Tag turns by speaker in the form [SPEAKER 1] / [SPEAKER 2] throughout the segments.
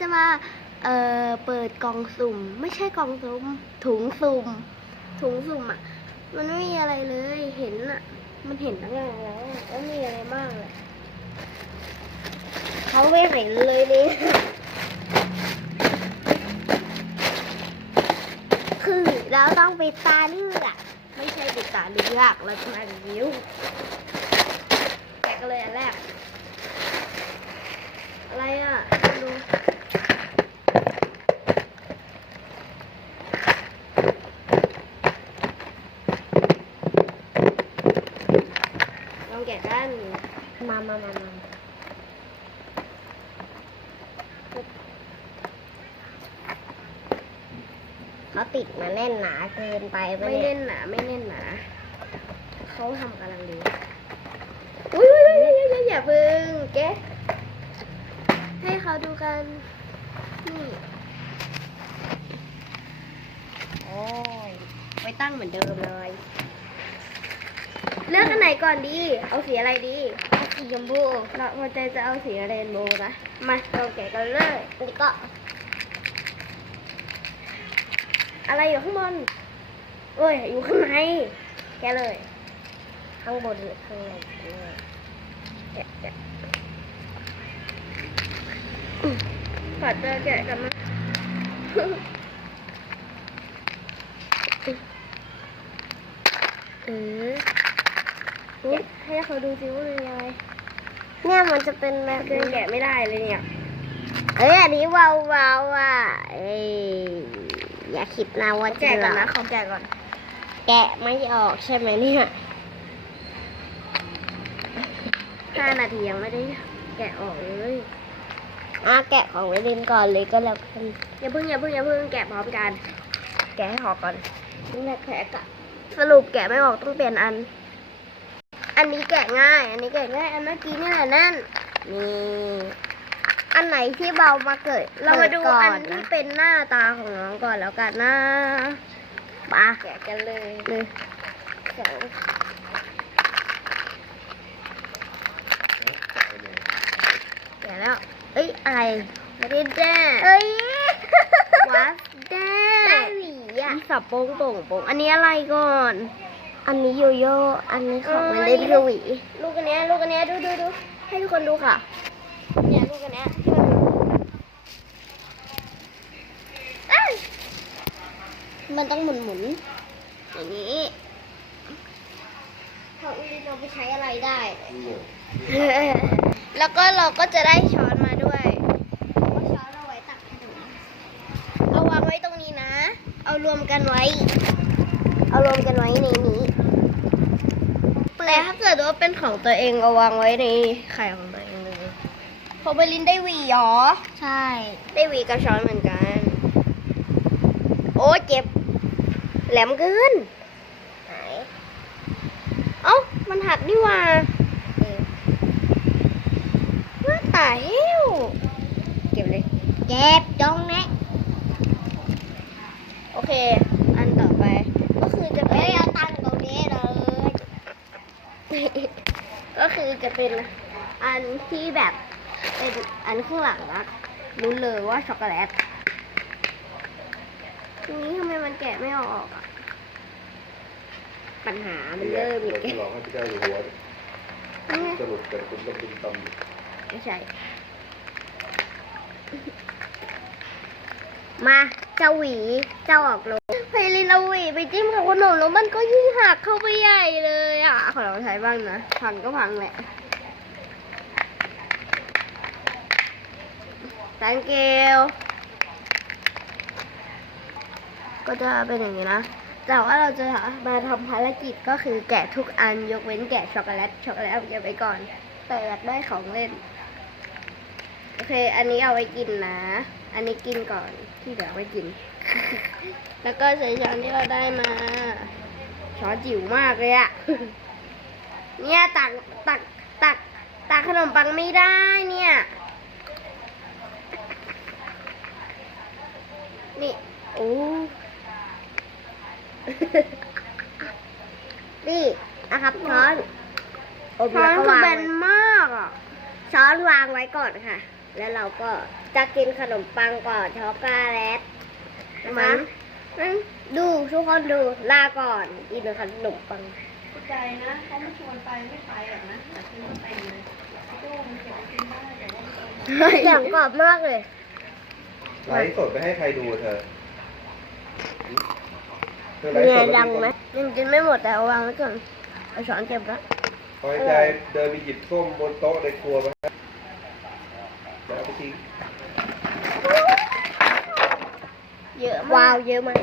[SPEAKER 1] จะมาเอ่อเปิดกล่องสุ่ม ไม่ใช่กล่องสุ่มถุงสุ่ม ถุงสุ่มอะ มันไม่มีอะไรเลยเห็นอะ มันเห็นตั้งนานแล้วแล้วมีอะไรบ้างอะเขาไม่เห็นเลยนี่คือเราต้องไปตาเลือกไม่ใช่ปิดตาเลือกเราจะมารีวิวแกะกันเลยอันแรกอะไรอะดูลองแกะด้าน มามามามา
[SPEAKER 2] เขาติดมาแน่นหนาเกินไปปะ
[SPEAKER 1] ไม่
[SPEAKER 2] เนี่
[SPEAKER 1] เล่
[SPEAKER 2] ย
[SPEAKER 1] นหนาไม่เล่นหนาเขาทำกำลังดีอุ้ยอุ้ยอุ้ยอุ้ยอย่าพึ่งแกะให้เขาดูกันนี่
[SPEAKER 2] โอ้ย
[SPEAKER 1] ไว้ตั้งเหมือนเดิมเลย เลือกอันไหนก่อนดี เอาสีอะไรดี
[SPEAKER 2] เอาสีชมพู
[SPEAKER 1] เราพอใจจะเอาสีเรนโบว์นะ มาเราแกะกันเลย
[SPEAKER 2] นี่ก็
[SPEAKER 1] อะไรอยู่ข้างบนเอ้ย อยู่ข้างในแกะเลย
[SPEAKER 2] ข้างบนหรือข้างในเนี่ย
[SPEAKER 1] แกะแกะขอเจอแกะกันมา
[SPEAKER 2] อือ
[SPEAKER 1] แกะให้เขาดูซิว่าเป็นยังไง
[SPEAKER 2] เนี่ยมันจะเป็นแบบ
[SPEAKER 1] เดินแกะไม่ได้เลยเนี่ย
[SPEAKER 2] เอ้ยอันนี้เบาๆอะเอ้ยอย่าคิดนะว่าจะ
[SPEAKER 1] แกะก่อนนะ
[SPEAKER 2] หร
[SPEAKER 1] เขาแกะก่อน
[SPEAKER 2] แกะไม่ออกใช่ไหมเนี่ย
[SPEAKER 1] ห้านาทียังไม่ได้แกะออกเลย
[SPEAKER 2] อะแกะของวิลินก่อนเลยก็แล้วกัน
[SPEAKER 1] อย่าเพิ่งอย่าเพิ่งอย่าเพิ่งแกะพร้อมกัน แกะให้ออกก่อน
[SPEAKER 2] นี่แหละแกะกะ
[SPEAKER 1] สรุปแกะไม่ออกต้องเปลี่ยนอัน อันนี้แกะง่าย อันนี้แกะง่าย อันเมื่อกี้นี่แหละนั่น
[SPEAKER 2] นี่ อันไหนที่เบามาเกิด
[SPEAKER 1] เรามาดู
[SPEAKER 2] ปิก่
[SPEAKER 1] อัน
[SPEAKER 2] นะ
[SPEAKER 1] ที่เป็นหน้าตาของน้องก่อนแล้วกันนะ
[SPEAKER 2] ปะ
[SPEAKER 1] แกะกันเลย
[SPEAKER 2] เลย
[SPEAKER 1] สองแกะแล้ว เอ้ยอะไรไม่ได้แจ้
[SPEAKER 2] เอ้ย
[SPEAKER 1] วัดแจ้
[SPEAKER 2] ได้หวีอะ
[SPEAKER 1] มีสับโป้งโป่งโป่งอันนี้อะไรก่อน
[SPEAKER 2] อันนี้โยโย่อันนี้ของ
[SPEAKER 1] เอ้ย
[SPEAKER 2] มันเล่นคือหวี
[SPEAKER 1] ลูกอันเนี้ยลูกอันเนี้ยดูดูดูให้ทุกคนดูค่ะ เนี่ยลูกอันเนี้ยที่มันเอ้ย
[SPEAKER 2] มันต้องหมุนหมุน
[SPEAKER 1] อย่างนี้
[SPEAKER 2] ของอีลินเอาไปใช้อะไรได้
[SPEAKER 1] แล้วก็เราก็จะได้ช้อนมาด้วย
[SPEAKER 2] ว่าช้อนเอาไว้ตักขนม
[SPEAKER 1] เอาวางไว้ตรงนี้นะ เอารวมกันไว้
[SPEAKER 2] เอารวมกันไว้ในนี้
[SPEAKER 1] แต่ถ้าเกิดว่าเป็นของตัวเองเอาวางไว้ในไข่ของตัวเองเลยพอเบลินได้หวีเหรอ
[SPEAKER 2] ใช่
[SPEAKER 1] ได้หวีกับช้อนเหมือนกัน โอ้เจ็บ แหลมเกิน
[SPEAKER 2] ไหน
[SPEAKER 1] เอ้า มันหักนี่ว่า
[SPEAKER 2] เออ
[SPEAKER 1] ว่าตายเฮ้ยวเก็บเลย
[SPEAKER 2] เจ็บจงแนะ
[SPEAKER 1] โอเค อันต่อไป ก็คือจะเป็
[SPEAKER 2] เอ้
[SPEAKER 1] น
[SPEAKER 2] ยเอาตังค์ตรงนี้เลย
[SPEAKER 1] ก็คือจะ เป็นอันที่แบบเป็นอันข้างหลังนะรู้เลยว่าช็อกโกแลตทีนี้ทำไมมันแกะไม่ออกอะ ปัญหามันเริ่มอีก
[SPEAKER 3] ฉลองให้พระเจ้าอยู่หัว
[SPEAKER 1] นี่
[SPEAKER 3] สรุปแต่คุณต้องคุณต
[SPEAKER 1] ไม่ใช่
[SPEAKER 2] มาเจ้าหวีเจ้าออกลง
[SPEAKER 1] ไพลินเอาหวีไปจิ้มกับขนมแล้วมันก็ยิ่งหักเข้าไปใหญ่เลยอะขอลองใช้บ้างนะพังก็พังแหละ thank you ก็จะเป็นอย่างนี้นะ แต่ว่าเราจะมาทำภารกิจก็คือแกะทุกอันยกเว้นแกะช็อกโกแลต ช็อกโกแลตเอาเก็บไว้ก่อน แต่อยากได้ของเล่น โอเค อันนี้เอาไว้กินนะ อันนี้กินก่อนที่เหลือไว้กิน แล้วก็ใส่ช้อนที่เราได้มาช้อนจิ๋วมากเลยอะเนี่ยตักตักตักตักขนมปังไม่ได้เนี่ย นี่ โอ้
[SPEAKER 2] นี่นะครับช้อนอม
[SPEAKER 1] ช้อ
[SPEAKER 2] แล้ว
[SPEAKER 1] น
[SPEAKER 2] ก็
[SPEAKER 1] คือ
[SPEAKER 2] วาง
[SPEAKER 1] แบ
[SPEAKER 2] ไว้
[SPEAKER 1] นมากอะ
[SPEAKER 2] ช้อนวางไว้ก่อนค่ะ แล้วเราก็จะกินขนมปังก่อนช็อกโกแลตนะคะ
[SPEAKER 1] อืม
[SPEAKER 2] ดูทุกคนดูลาก่อนกินขนมปัง
[SPEAKER 1] ใจนะเขาไม่ชวนไปไม่ไปหรอกนะแต่คือไปเลยตู้มันเก็บกินได้แต่ว่า
[SPEAKER 2] เสียงกรอบมากเลย
[SPEAKER 3] ไลฟ์สดไปให้ใครดูเธอ เธอไล
[SPEAKER 2] มี
[SPEAKER 3] ฟ์
[SPEAKER 2] ไง
[SPEAKER 3] สดแล้ว
[SPEAKER 2] ดังไหม
[SPEAKER 1] ยังกินไม่หมดแต่เอาวางไว้ก่อนเอาช้อนเก็บแล้ว
[SPEAKER 3] พอใจเดินไปหยิบส้มบนโต๊ะในครัวมาให้แล้วเอาไปทิ้ง
[SPEAKER 1] เยอะ
[SPEAKER 2] ว้ามา
[SPEAKER 1] วก
[SPEAKER 2] เยอะมาก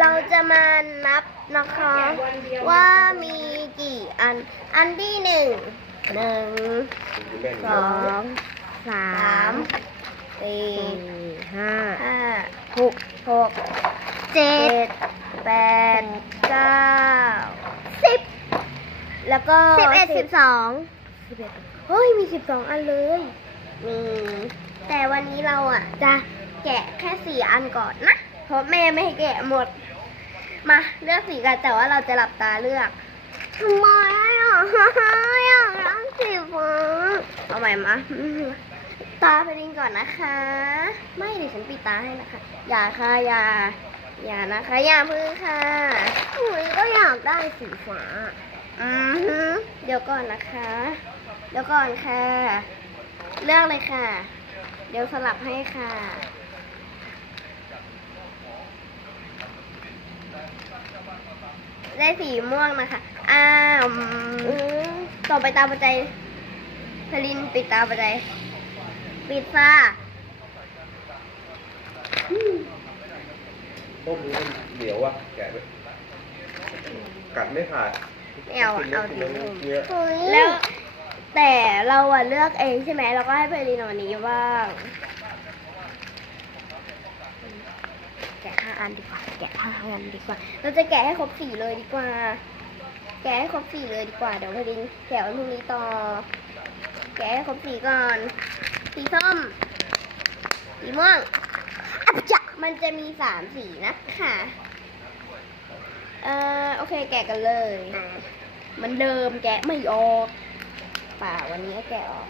[SPEAKER 1] เราจะมานับนะคะว่ามีกี่อัน อันที่หนึ่งหนึ่ง
[SPEAKER 3] แม่ง
[SPEAKER 1] สอง
[SPEAKER 2] สา
[SPEAKER 1] สามม สี่
[SPEAKER 2] สี่ห้า
[SPEAKER 1] ห้า
[SPEAKER 2] หก
[SPEAKER 1] หก
[SPEAKER 2] เจ็
[SPEAKER 1] เจ็
[SPEAKER 2] ด
[SPEAKER 1] ดแปดเก้าสิบแล้วก็
[SPEAKER 2] สิบเอ็ดสิบสอง
[SPEAKER 1] สิบเอ็ดเฮ้ยมีสิบสองอันเลยมีแต่วันนี้เราอะ จะแกะแค่สี่อันก่อนนะเพราะแม่ไม่ให้แกะหมด มาเลือกสีกันแต่ว่าเราจะหลับตาเลือก
[SPEAKER 2] ทำไมอะอยากรังสีฟ้า
[SPEAKER 1] เอาใหม่มา ตาไปดินก่อนนะคะ ไม่ดิฉันปิดตาให้นะคะ อย่าค่ะอย่าอย่านะคะ อย่าพึ่งค่ะ
[SPEAKER 2] หนูก็อยากได้สีฟ้า
[SPEAKER 1] อือฮึเดี๋ยวก่อนนะคะ เดี๋ยวก่อนค่ะ เลือกเลยค่ะ เดี๋ยวสลับให้ค่ะได้สีม่วงนะคะ อ้าวต่อไปตาปัจจัยพลินปิดตาปัจจัย ปิดฟ้า
[SPEAKER 3] ต้มนี้มันเหนียวอะแกะไปกัดไม่ขาด
[SPEAKER 1] ไม่เอาอะเอาสี
[SPEAKER 3] เนื้
[SPEAKER 1] ม่วง
[SPEAKER 3] เนื้อ
[SPEAKER 1] แล้ว แต่เราอะเลือกเองใช่ไหมเราก็ให้เพลินเอาอันนี้บ้างแกะห้าอันดีกว่า แกะห้าอันดีกว่า เราจะแกะให้ครบสี่เลยดีกว่า แกะให้ครบสี่เลยดีกว่า เดี๋ยวเพลินแกะวันพรุ่งนี้ต่อ แกะให้ครบสี่ก่อน สีส้ม สีม่วงจะมันจะมีสามสีนะค่ะ เอ่อโอเคแกะกันเลยมันเดิมแกะไม่ออกป่าวันนี้แกะออก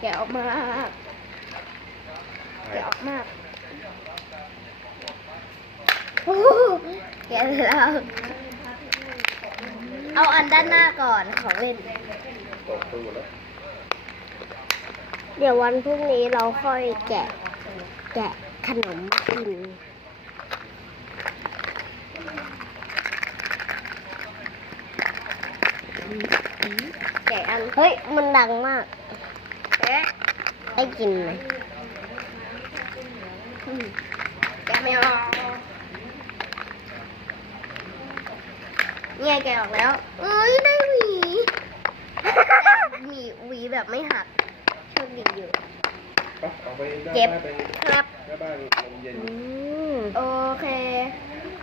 [SPEAKER 1] แกะออกมากแกะออกมากโอ้โหแกะแล้วเอาอันด้านหน้าก่อนของเล่น
[SPEAKER 3] ตกไปหมดแล้ว
[SPEAKER 2] เดี๋ยววันพรุ่งนี้เราค่อยแกะ แกะขนมกิน
[SPEAKER 1] แกะอัน
[SPEAKER 2] เฮ้ย มันดังมาก
[SPEAKER 1] แกะ
[SPEAKER 2] ได้กินไหม
[SPEAKER 1] อืมแกะไม่ออกเนี่ยแกะออกแล้ว เอ้ย ได้หวีแต่หวีหวีแบบไม่หัก โชคดีอยู่
[SPEAKER 3] ไปเอาไปหน้า
[SPEAKER 1] เก็บ
[SPEAKER 3] บ้านไป
[SPEAKER 1] ครับ
[SPEAKER 3] หน้าบ้านลมเย็น
[SPEAKER 2] อืม
[SPEAKER 1] โอเค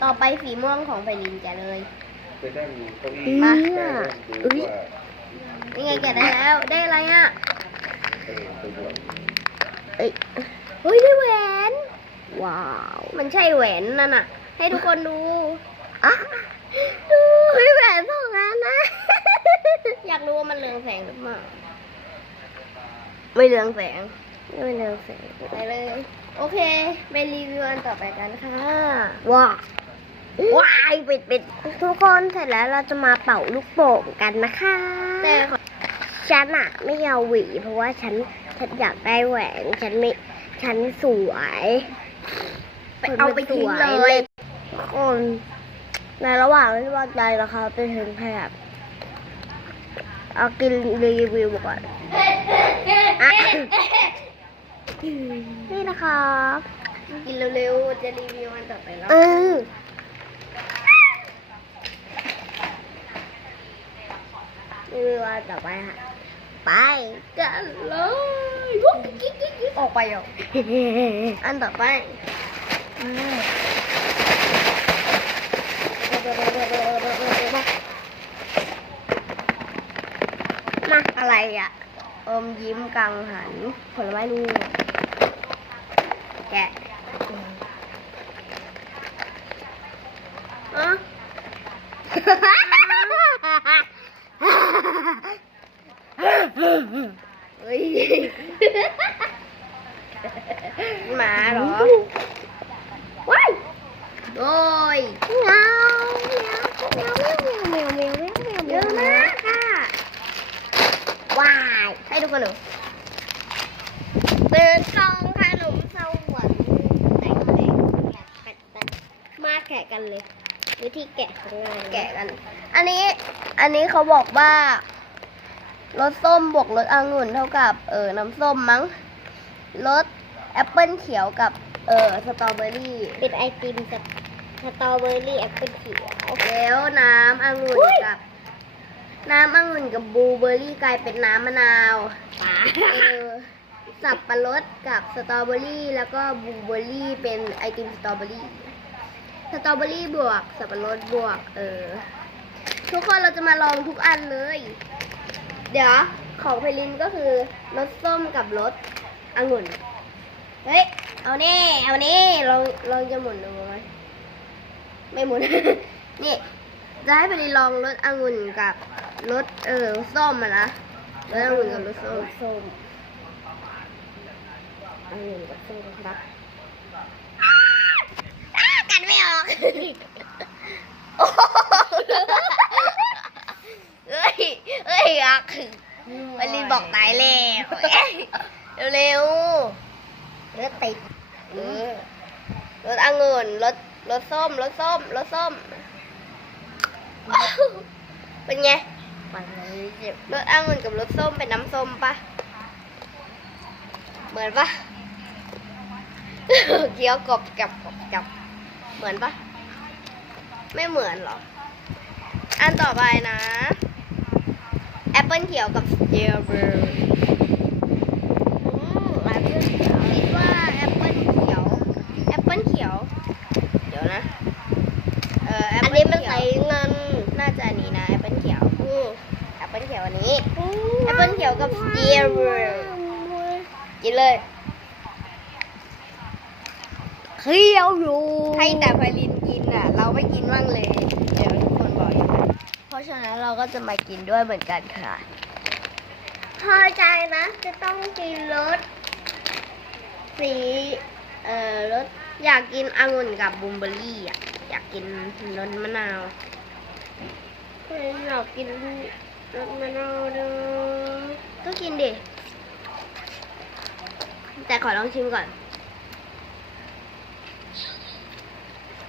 [SPEAKER 1] ต่อไปสีม่วงของไฟลินแกะเลย
[SPEAKER 3] ไปนั่งเก้าอี้
[SPEAKER 2] มา
[SPEAKER 3] แม่นั่งดูว่า
[SPEAKER 1] นี่ไงแกะได้แล้ว ได้อะไรอะ
[SPEAKER 3] เออตัว
[SPEAKER 2] เอ้ย
[SPEAKER 1] เฮ้ยได้แหวน
[SPEAKER 2] ว้าว
[SPEAKER 1] มันใช่แหวนนั่นน่ะ ให้ทุกคนดู
[SPEAKER 2] อะดูมีแหวนสองอันนะ
[SPEAKER 1] อยากรู้ว่ามันเรืองแสงหรือเปล่า ไม่เรืองแสง
[SPEAKER 2] ไม่เร็วแสง
[SPEAKER 1] ไปเลย โอเค ไปรีวิวอันต่อไปกันค่ะ
[SPEAKER 2] ว้าวว้ายปิดปิดทุกคนเสร็จแล้วเราจะมาเป่าลูกโป่งกันนะคะ
[SPEAKER 1] แต่ขอ
[SPEAKER 2] ฉันอะไม่เอาหวี เพราะว่าฉันฉันอยากได้แหวนฉันไม่ฉันสวย
[SPEAKER 1] ไปเอาไปทิ้งเลย
[SPEAKER 2] ทุกคนในระหว่างที่วางใจนะคะไปถึงแพทย์ เอากินรีวิวก่อนอะนี่นะคะ
[SPEAKER 1] กินเร็วๆ จะรีวิวอันต่อไปแล้ว
[SPEAKER 2] เออรีวิวอันต่อไปค่ะ ไป
[SPEAKER 1] กันเลยวุ้บกิ๊กกิ๊กกิ๊กออกไปอะอันต่อไป มาอะไรอะ อม ยิ้มกังหันผลไม้ลูกแกะอะ ให้ดูขนม
[SPEAKER 2] เปิดกล่องขนมสวรรค์แต่งแตงแบบแปลกมาแกะกันเลย วิธีแกะของงาน
[SPEAKER 1] แกะกัน อันนี้อันนี้เขาบอกว่ารสส้มบวกรสองุ่นเท่ากับเออน้ำส้มมั้งรสแอปเปิลเขียวกับเออสตรอเบอรี่
[SPEAKER 2] เป็นไอติมกับสตรอเบอรี่แอปเปิลเขียว
[SPEAKER 1] แล้วน้ำองุ่นกับ น้ำองุ่นกับบลูเบอร์รี่กลายเป็นน้ำมะนาว
[SPEAKER 2] ป๋า
[SPEAKER 1] เออสับปะรดกับสตรอเบอรี่ แล้วก็บลูเบอร์รี่เป็นไอติมสตรอเบอรี่ สตรอเบอรี่บวก สับปะรดบวก เออ ทุกคนเราจะมาลองทุกอันเลย เดี๋ยวของเพลินก็คือรสส้มกับรสองุ่น เฮ้ย เอาเนี่เอาเนี่ลองลองจะหมุนดูไหมไม่หมุน นี่ จะให้เพลินลองรสองุ่นกับรสเออส้มอะนะรสองุ่นกับรสส้ม
[SPEAKER 2] ส้มอันหนึ่งกับส้มครับ
[SPEAKER 1] กันไม่ออกเฮ้ยเฮ้ยอักวลินบอกตายแล้วเอ้ยเร็ว
[SPEAKER 2] เลือดติด
[SPEAKER 1] ๆเออรสองุ่นรสรสส้มรสส้มรสส้ม เป็นไง
[SPEAKER 2] ปังเลยเจ็บ
[SPEAKER 1] รสองุ่นกับรสส้มเป็นน้ำส้มปะเหมือนปะเคี้ยวกรอบกับกรอบกับเหมือนปะไม่เหมือนหรอ อันต่อไปนะ แอปเปิลเขียวกับสตรอเบอร์
[SPEAKER 2] รี่
[SPEAKER 1] คิดว่าแอปเปิลเขียว แอปเปิลเขียว เดี๋ยวนะ เอออั
[SPEAKER 2] นนี้มันใส่เงิน
[SPEAKER 1] จะอันนี้นะแอปเปิลเขียว
[SPEAKER 2] อืม
[SPEAKER 1] แอปเปิลเขียวอันนี้
[SPEAKER 2] อืม
[SPEAKER 1] แอปเปิ้ลเขียวกับสตรอเบอรี่กินเลย
[SPEAKER 2] เคี้ยวอยู่
[SPEAKER 1] ให้แต่ไพลินกินอะ เราไม่กินบ้างเลย เดี๋ยวทุกคนบอกอย่างนั้นเพราะฉะนั้นเราก็จะมากินด้วยเหมือนกันค่ะ
[SPEAKER 2] พอใจนะจะต้องกินรส
[SPEAKER 1] สีเอ่อรสอยากกินองุ่นกับบลูเบอร์รี่อะ อยากกินรสมะนาว
[SPEAKER 2] อยากกินรสมะนาวด้
[SPEAKER 1] ก็กินดิ แต่ขอลองชิมก่อน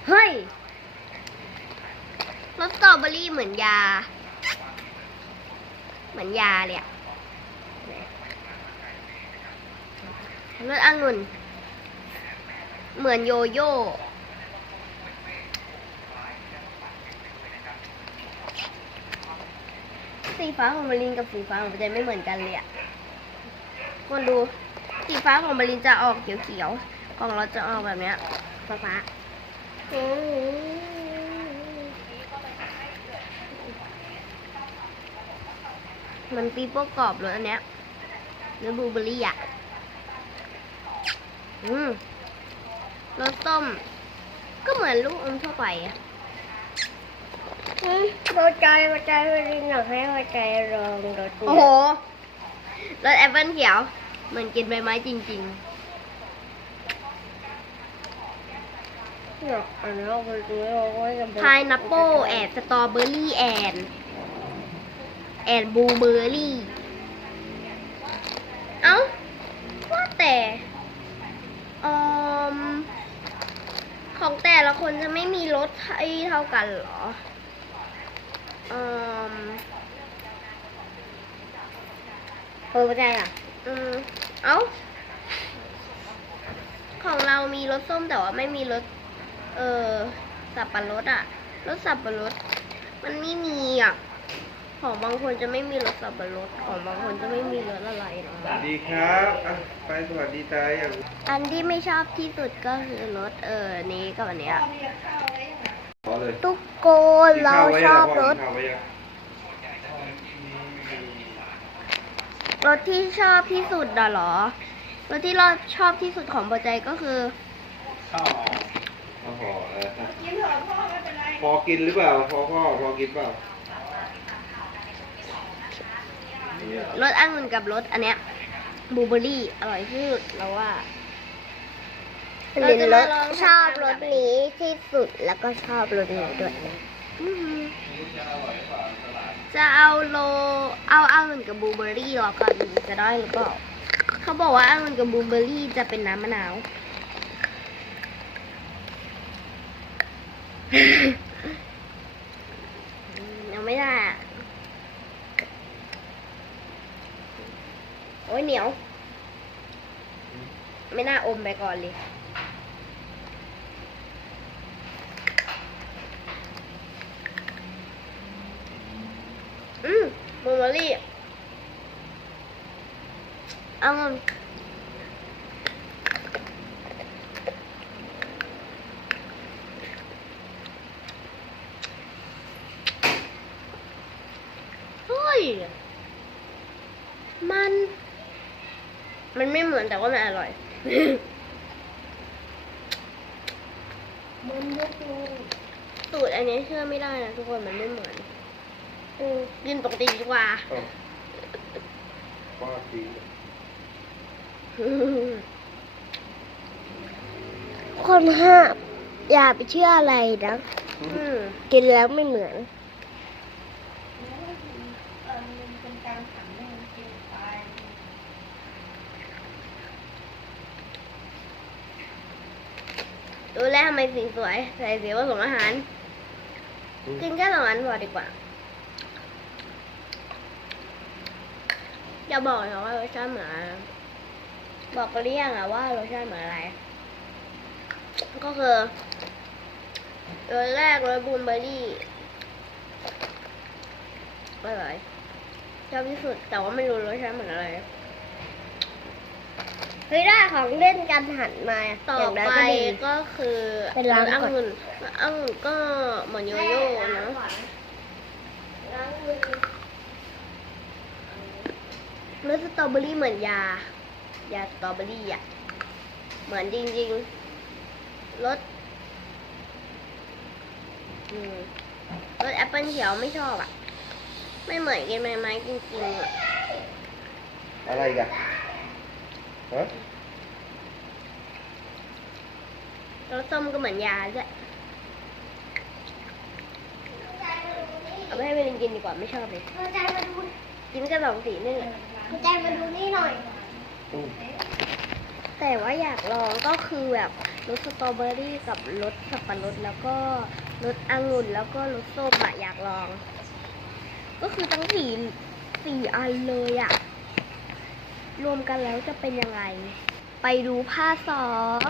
[SPEAKER 1] เฮ้ยรสสตรอเบอรี่เหมือนยา เหมือนยาเลยอะรสองุ่น เหมือนโยโย่ สีฟ้าของมารินกับสีฟ้าของปาเจนไม่เหมือนกันเลยอะคนดู สีฟ้าของมารินจะออกเขียวๆ ของเราจะออกแบบเนี้ย ฟ้าฟ้า
[SPEAKER 2] มั
[SPEAKER 1] นปีโป้กรอบเลยอันเนี้ยเนื้อบลูเบอร์รี่อะอืมรสส้ม ก็เหมือนลูกอมทั่วไปอะ
[SPEAKER 2] อืมพอใจพอใจพอดีอยากให้พอใจลองรส
[SPEAKER 1] โอ้โหรสแอปเปิลเขียว เหมือนกินใบไม้จริง
[SPEAKER 2] อยากอันนี้เอาไปดูเอากับ
[SPEAKER 1] ๆพายนัปโปแอนสตรอเบอร์รี่แอนแอนบูเบอร์รี่ เอ้า ว่าแต่อมของแต่ละคนจะไม่มีรสให้เท่ากันเหรอ อม
[SPEAKER 2] เออพอใจอะ
[SPEAKER 1] อืมเอ้า ของเรามีรสส้มแต่ว่าไม่มีรส เออสับปะรดอะรสสับปะรด มันไม่มีอะของบางคนจะไม่มีรสสับปะรด ของบางคนจะไม่มีรสอะไรนะ
[SPEAKER 3] สวัสดีครับอะไปสวัสดีตายอย่าง
[SPEAKER 1] อันที่ไม่ชอบที่สุดก็คือรสเออนี้กับอันเนี้ย
[SPEAKER 3] ขอเลย
[SPEAKER 2] ทุกคน
[SPEAKER 3] กิน
[SPEAKER 2] เรา
[SPEAKER 3] ข้วไว้
[SPEAKER 2] ช
[SPEAKER 3] ยัง
[SPEAKER 2] อบ
[SPEAKER 3] พ่
[SPEAKER 2] รส
[SPEAKER 3] กินข้าวไว้ยัง
[SPEAKER 1] รสที่ชอบที่สุดอะเหรอรสที่เราชอบที่สุดของพอใจก็คือ
[SPEAKER 3] โอ้โหเออพอกินหรือเปล่า พอพ่อพอกินเปล่าร
[SPEAKER 1] สองุ่นกับรสอันเนี้ยบลูเบอร์รี่อร่อยที่สุดแล้วว่า
[SPEAKER 2] ลินรส
[SPEAKER 1] เราจะมาลอง
[SPEAKER 2] ชอบรสนี้ที่สุดแล้วก็ชอบรสนี้ด้วย
[SPEAKER 1] อื้อหือจะเอาโลเอาเอาเหมือนกับบลูเบอร์รี่หรอก่อนจะได้หรือเปล่าเขาบอกว่าองุ่นกับบลูเบอร์รี่จะเป็นน้ำมะนาวยังไม่ได้อะโอ้ยเหนียว ไม่น่าอมไปก่อนเลย อืมบลูเบอร์รี่เอางุ่นเฮ้ย มัน มัน ไม่เหมือนแต่ว่ามันอร่อย
[SPEAKER 2] มันยกเลย
[SPEAKER 1] สูตรอันนี้เชื่อไม่ได้นะทุกคนมันไม่เหมือนอืมกินปกติดีกว่า
[SPEAKER 3] อ้าวว่าจริง
[SPEAKER 2] คนห้ามอย่าไปเชื่ออะไรนะ
[SPEAKER 1] อืม
[SPEAKER 2] กินแล้วไม่เหมือน
[SPEAKER 1] ดูแลทำไมสีสวย ใส่สีผสมอาหาร กินแค่สองอันพอดีกว่า อย่าบอกนะว่ารสชาติเหมือนอะไรบอกหรือยังอะว่ารสชาติเหมือนอะไร ก็คือรสแรกรสบลูเบอร์รี่อร่อยชอบที่สุดแต่ว่าไม่รู้รสชาติเหมือนอะไร
[SPEAKER 2] เฮ้ยได้ของเล่นกันหันมา
[SPEAKER 1] ต่อ
[SPEAKER 2] อย่างนั้น
[SPEAKER 1] ไป
[SPEAKER 2] ก็ดี
[SPEAKER 1] ก็คือ
[SPEAKER 2] เป็นล้างก่อน
[SPEAKER 1] องุ่นองุ่นก็เหมือนโยโย่นะรสสตรอเบอรี่เหมือนยา ยาสตรอเบอรี่อะ เหมือนจริงๆรสอืมรสแอปเปิลเขียวไม่ชอบอะ ไม่เหมือนกินใบไม้จริงๆอะ
[SPEAKER 3] อะไรกัน ฮะ
[SPEAKER 1] รสส้มก็เหมือนยาด้วยเอาไปให้ไปลินกินดีกว่าไม่ชอบเลย
[SPEAKER 2] คุณใจมาดู
[SPEAKER 1] กินแค่สองสีนี่แหละ
[SPEAKER 2] คุณใจมาดูนี่หน่อย
[SPEAKER 3] อืม
[SPEAKER 1] แต่ว่าอยากลองก็คือแบบรสสตรอเบอรี่กับรสสับปะรดแล้วก็รสองุ่นแล้วก็รสส้มอะอยากลอง ก็คือทั้งสี่สี่อันเลยอะ รวมกันแล้วจะเป็นยังไง ไปดูภาคสอง